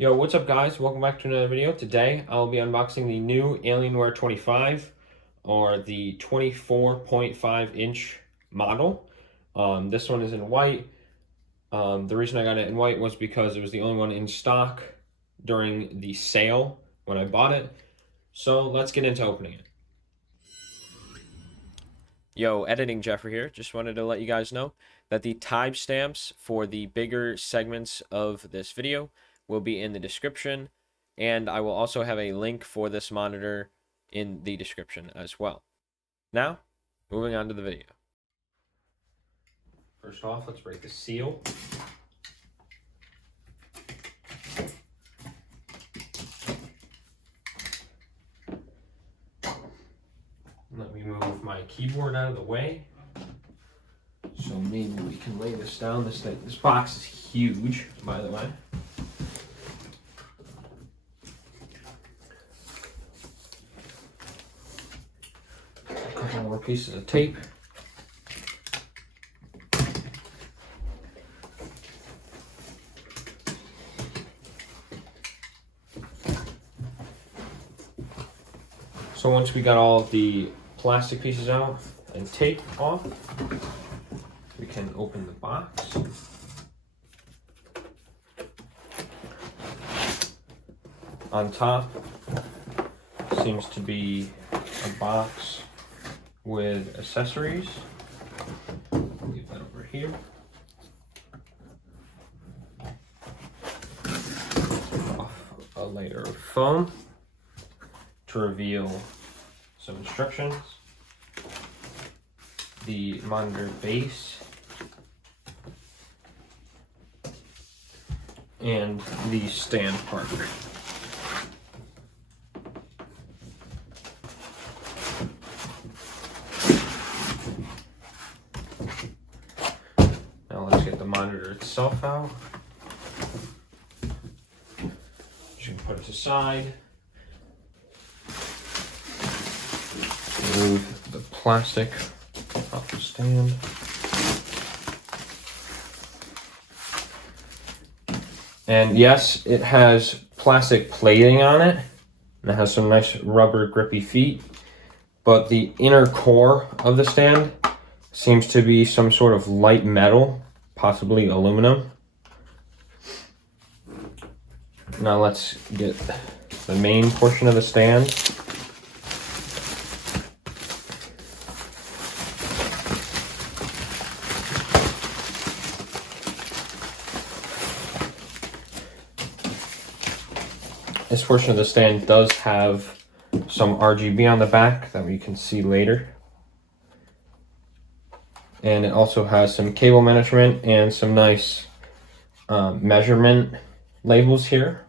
Yo, what's up guys? Welcome back to another video. Today I'll be unboxing the new Alienware 25 or the 24.5 inch model. This one is in white. The reason I got it in white was because it was the only one in stock during the sale when I bought it. So let's get into opening it. Yo, Editing Jeffrey here. Just wanted to let you guys know that the timestamps for the bigger segments of this video will be in the description, and I will also have a link for this monitor in the description as well. Now, moving on to the video. First off, let's break the seal. Let me move my keyboard out of the way, so maybe we can lay this down. This box is huge, by the way. A couple more pieces of tape. So once we got all of the plastic pieces out and tape off, we can open the box. On top seems to be a box with accessories. Leave that over here. Off a layer of foam to reveal some instructions, the monitor base, and the stand part. Now let's get the monitor itself out. Just gonna put it aside. Remove the plastic off the stand. And yes, it has plastic plating on it, and it has some nice rubber grippy feet, but the inner core of the stand seems to be some sort of light metal, possibly aluminum. Now let's get the main portion of the stand. This portion of the stand does have some RGB on the back that we can see later. And it also has some cable management and some nice measurement labels here.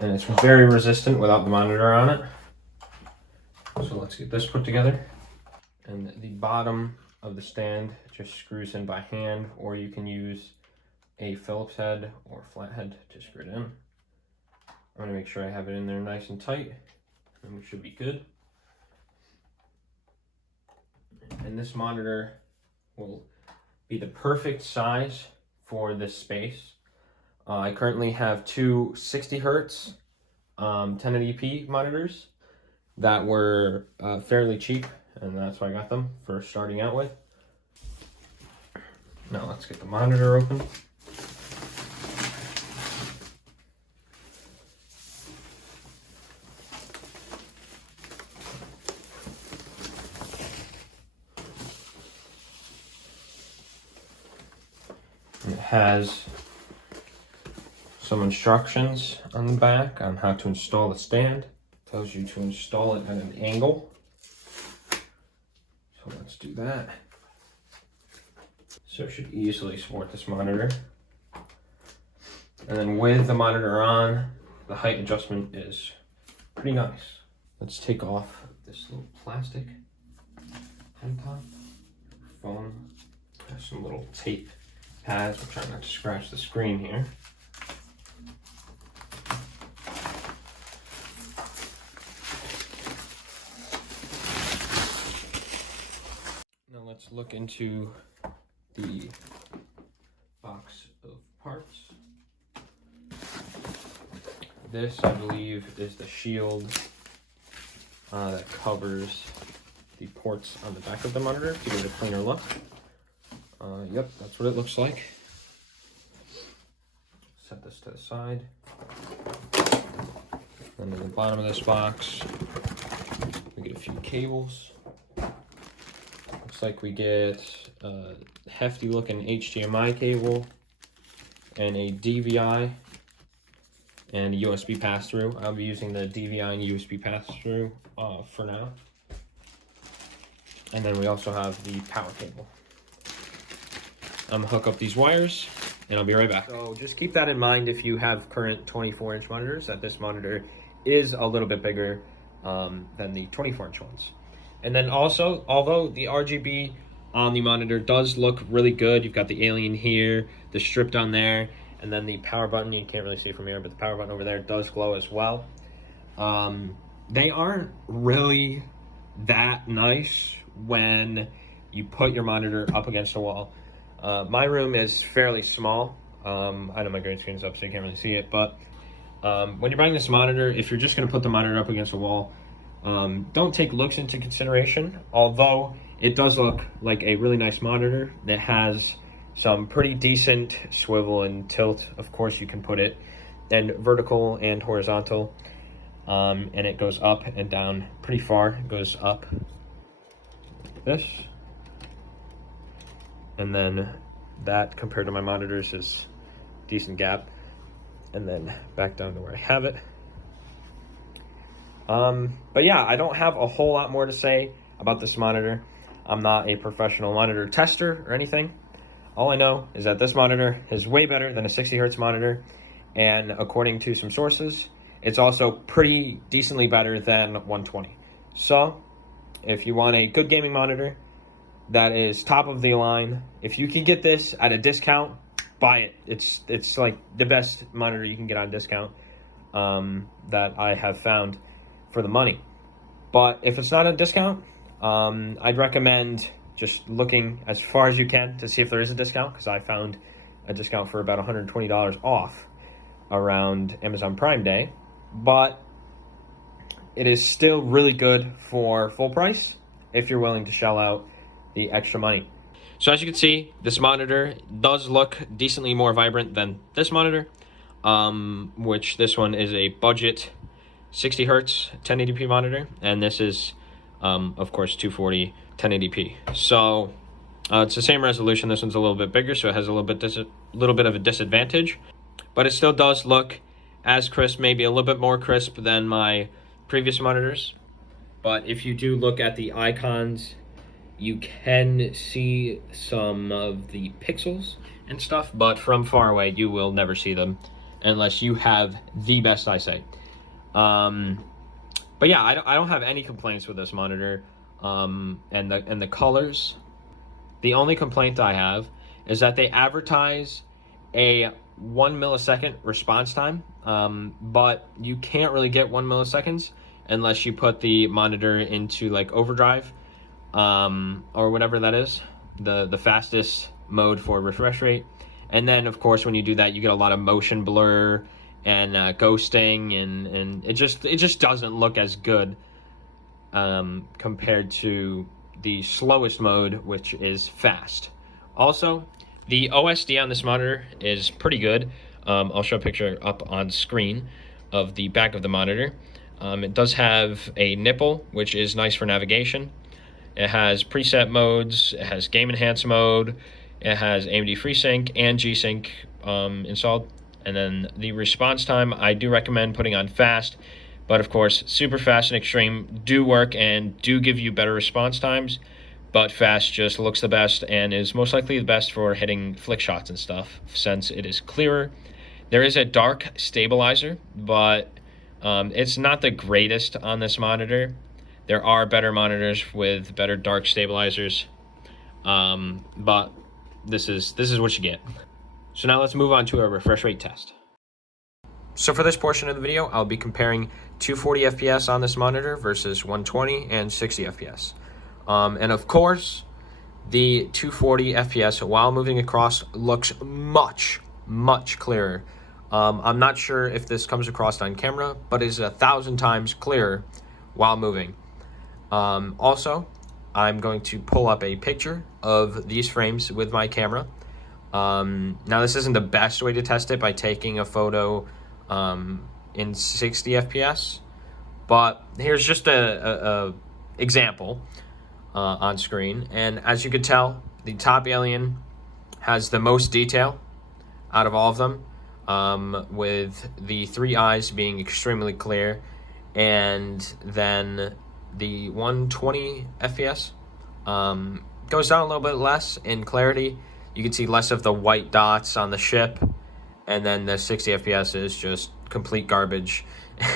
And it's very resistant without the monitor on it. So let's get this put together. And the bottom of the stand just screws in by hand, or you can use a Phillips head or flathead to screw it in. I'm going to make sure I have it in there nice and tight, and we should be good. And this monitor will be the perfect size for this space. I currently have two 60 Hertz 1080p monitors that were fairly cheap, and that's why I got them for starting out with. Now let's get the monitor open. It has some instructions on the back on how to install the stand. It tells you to install it at an angle. So let's do that. So it should easily support this monitor. And then with the monitor on, the height adjustment is pretty nice. Let's take off this little plastic head top, foam. There's some little tape pads. I'm trying not to scratch the screen here. Now let's look into the box of parts. This, I believe, is the shield that covers the ports on the back of the monitor to give it a cleaner look. Yep, that's what it looks like. Set this to the side. And at the bottom of this box, we get a few cables. Looks like we get a hefty looking HDMI cable and a DVI and a USB pass-through. I'll be using the DVI and USB pass-through for now. And then we also have the power cable. I'm gonna hook up these wires and I'll be right back. So just keep that in mind if you have current 24-inch monitors, that this monitor is a little bit bigger than the 24-inch ones. And then also, although the RGB on the monitor does look really good, you've got the Alien here, the strip down there, and then the power button, you can't really see from here, but the power button over there does glow as well. They aren't really that nice when you put your monitor up against a wall. My room is fairly small. I know my green screen's up so you can't really see it, but when you're buying this monitor, if you're just gonna put the monitor up against a wall, don't take looks into consideration, although it does look like a really nice monitor that has some pretty decent swivel and tilt. Of course, you can put it in vertical and horizontal, and it goes up and down pretty far. It goes up this, and then that compared to my monitors is decent gap, and then back down to where I have it. But yeah, I don't have a whole lot more to say about this monitor. I'm not a professional monitor tester or anything. All I know is that this monitor is way better than a 60 hertz monitor, and according to some sources, it's also pretty decently better than 120. So if you want a good gaming monitor that is top of the line, if you can get this at a discount, buy it. It's like the best monitor you can get on discount that I have found for the money. But if it's not a discount, I'd recommend just looking as far as you can to see if there is a discount, because I found a discount for about $120 off around Amazon Prime Day. But it is still really good for full price if you're willing to shell out the extra money. So as you can see, this monitor does look decently more vibrant than this monitor, which this one is a budget 60 hertz 1080p monitor, and this is of course 240 1080p. So it's the same resolution. This one's a little bit bigger, so it has a little bit of a disadvantage, but it still does look as crisp, maybe a little bit more crisp than my previous monitors. But if you do look at the icons, you can see some of the pixels and stuff, but from far away you will never see them unless you have the best eyesight. But yeah, I don't have any complaints with this monitor, and the colors. The only complaint I have is that they advertise a 1 millisecond response time, but you can't really get 1 milliseconds unless you put the monitor into like overdrive, or whatever that is, the fastest mode for refresh rate. And then of course when you do that, you get a lot of motion blur and ghosting, and it just doesn't look as good compared to the slowest mode, which is fast. Also, the OSD on this monitor is pretty good. I'll show a picture up on screen of the back of the monitor. It does have a nipple, which is nice for navigation. It has preset modes. It has game enhanced mode. It has AMD FreeSync and G-Sync installed. And then the response time, I do recommend putting on fast, but of course, super fast and extreme do work and do give you better response times, but fast just looks the best and is most likely the best for hitting flick shots and stuff, since it is clearer. There is a dark stabilizer, but it's not the greatest on this monitor. There are better monitors with better dark stabilizers, but this is what you get. So now let's move on to a refresh rate test. So for this portion of the video, I'll be comparing 240 FPS on this monitor versus 120 and 60 FPS. And of course, the 240 FPS while moving across looks much clearer I'm not sure if this comes across on camera, but is 1,000 times clearer while moving. Also, I'm going to pull up a picture of these frames with my camera. Now, this isn't the best way to test it by taking a photo in 60 FPS, but here's just a example on screen. And as you could tell, the top Alien has the most detail out of all of them, with the 3 eyes being extremely clear, and then the 120 FPS goes down a little bit less in clarity. You can see less of the white dots on the ship, and then the 60 FPS is just complete garbage.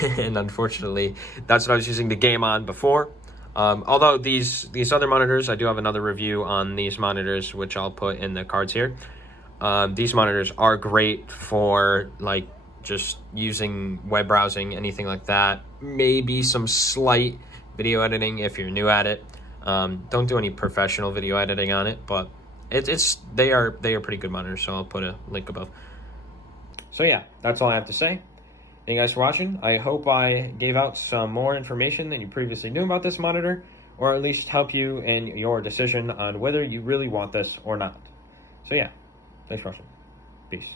And unfortunately, that's what I was using the game on before. Although these other monitors, I do have another review on these monitors, which I'll put in the cards here. These monitors are great for like just using web browsing, anything like that. Maybe some slight video editing if you're new at it. Don't do any professional video editing on it, but they are pretty good monitors. So I'll put a link above. So yeah, that's all I have to say. Thank you guys for watching. I hope I gave out some more information than you previously knew about this monitor, or at least help you in your decision on whether you really want this or not. So yeah, thanks for watching. Peace.